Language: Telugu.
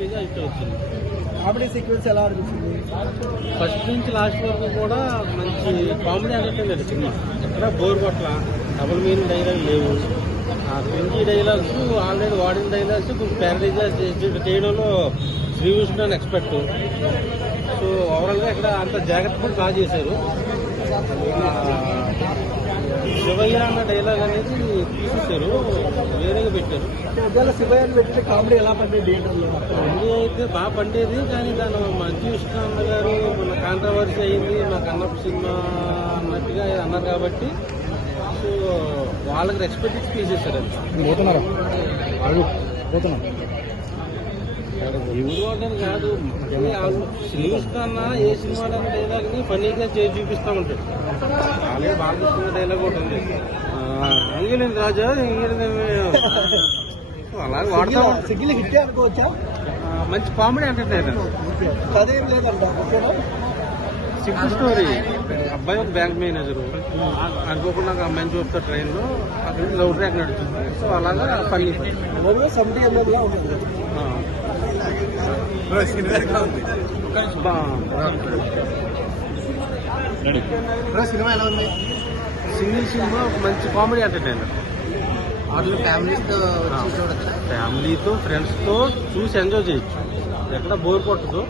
హ్యాపీగా అయితే వచ్చింది. కామెడీ సీక్వెన్స్ ఎలా అనిపించింది? ఫస్ట్ నుంచి లాస్ట్ వరకు కూడా మంచి కామెడీ ఎంటర్టైనర్ సినిమా. ఎక్కడ బోర్ కొట్ల, డబుల్ మీనింగ్ డైలాగ్ లేవు. ఆ 20 డైలాగ్స్ ఆల్రెడీ వాడిన డైలాగ్స్ కొంచెం ప్యారడైజ్ చేయడంలో శ్రీ విష్ణు అని ఎక్స్పెక్ట్. సో ఓవరాల్గా ఇక్కడ అంత జాగ్రత్త కూడా బాగా చేశారు. శివయ్య అన్న డైలాగ్ అనేది తీసేశారు, వేరేగా పెట్టారు. శివయ్యని పెట్టిన కామెడీ ఎలా పండేది థియేటర్లో? కామెడీ అయితే బాగా పండేది, కానీ దాని మంచి విష్ణు అన్న గారు మన కాంట్రవర్సీ అయింది, మా కన్నప్ప సినిమా అన్నట్టుగా అన్నారు కాబట్టి సో వాళ్ళకి రెస్పెక్ట్ ఇచ్చి తీసేశారు. పోతున్నారా పోతున్నారు ఎవరు వాడని కాదు, శ్రీకృష్ణ అన్న ఏ సినిమాలో డైలాగ్ని ఫన్నీగా చేసి చూపిస్తూ ఉంటాడు. అలాగే బాలకృష్ణ డైలాగ్ ఒకటి ఉంది, అంగిలేని రాజా అలాగే వాడతా సిగ్గిలి హిట్ అనుకోవచ్చా? మంచి కామెడీ ఎంటర్టైనర్. చదివేం లేదంట. Simple story. అబ్బాయి ఒక బ్యాంక్ మేనేజరు, అనుకోకుండా ఒక అమ్మాయిని చూస్తా ట్రైన్లో, అక్కడ లవ్ ట్రాక్ నడుస్తుంది. సో అలాగా ఫన్నీ సమ్టీ ఎంఎంలా ఉంటుంది. సినిమా ఎలా ఉంది? సింగిల్ సినిమా, మంచి కామెడీ ఎంటర్టైనర్. వాళ్ళు ఫ్యామిలీతో ఫ్యామిలీతో ఫ్రెండ్స్తో చూసి ఎంజాయ్ చేయొచ్చు, ఎక్కడ బోర్ కొట్టదు.